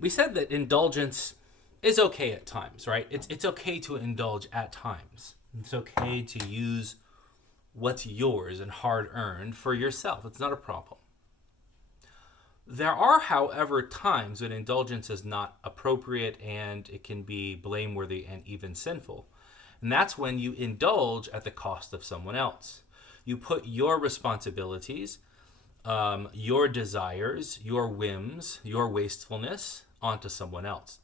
we said that indulgence is okay at times, right? It's okay to indulge at times. It's okay to use what's yours and hard earned for yourself. It's not a problem. There are, however, times when indulgence is not appropriate and it can be blameworthy and even sinful. And that's when you indulge at the cost of someone else. You put your responsibilities, your desires, your whims, your wastefulness onto someone else.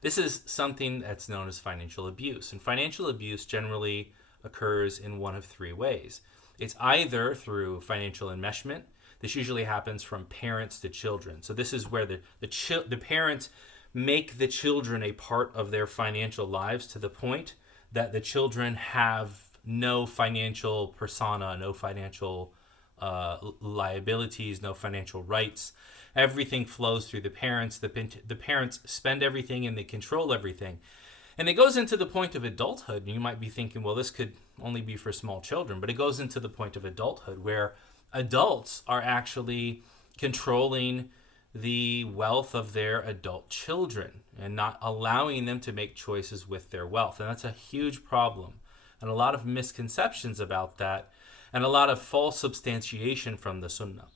This is something that's known as financial abuse. And financial abuse generally occurs in one of three ways. It's either through financial enmeshment. This usually happens from parents to children. So this is where the parents make the children a part of their financial lives to the point that the children have no financial persona, no financial liabilities, no financial rights. Everything flows through the parents. The parents spend everything and they control everything. And it goes into the point of adulthood. And you might be thinking, well, this could only be for small children. But it goes into the point of adulthood where adults are actually controlling the wealth of their adult children and not allowing them to make choices with their wealth. And that's a huge problem. And a lot of misconceptions about that and a lot of false substantiation from the Sunnah.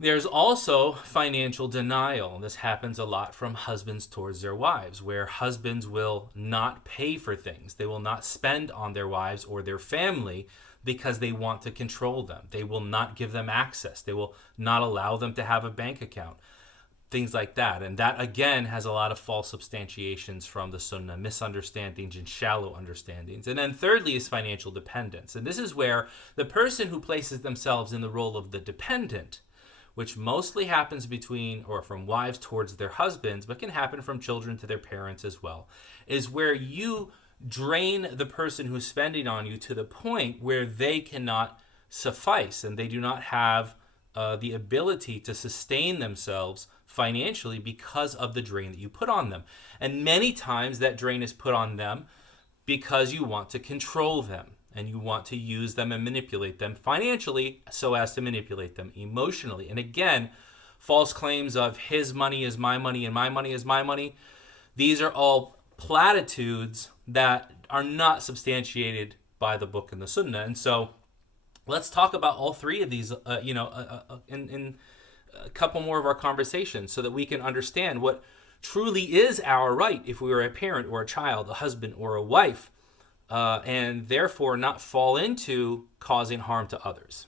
There's also financial denial. This happens a lot from husbands towards their wives, where husbands will not pay for things. They will not spend on their wives or their family because they want to control them. They will not give them access. They will not allow them to have a bank account. Things like that. And that, again, has a lot of false substantiations from the Sunnah, misunderstandings and shallow understandings. And then thirdly is financial dependence. And this is where the person who places themselves in the role of the dependent, which mostly happens between or from wives towards their husbands, but can happen from children to their parents as well, is where you drain the person who's spending on you to the point where they cannot suffice and they do not have the ability to sustain themselves financially because of the drain that you put on them. And many times that drain is put on them because you want to control them and you want to use them and manipulate them financially so as to manipulate them emotionally. And again, false claims of his money is my money and my money is my money. These are all platitudes that are not substantiated by the book and the Sunnah. And so let's talk about all three of these, in a couple more of our conversations so that we can understand what truly is our right if we are a parent or a child, a husband or a wife, and therefore not fall into causing harm to others.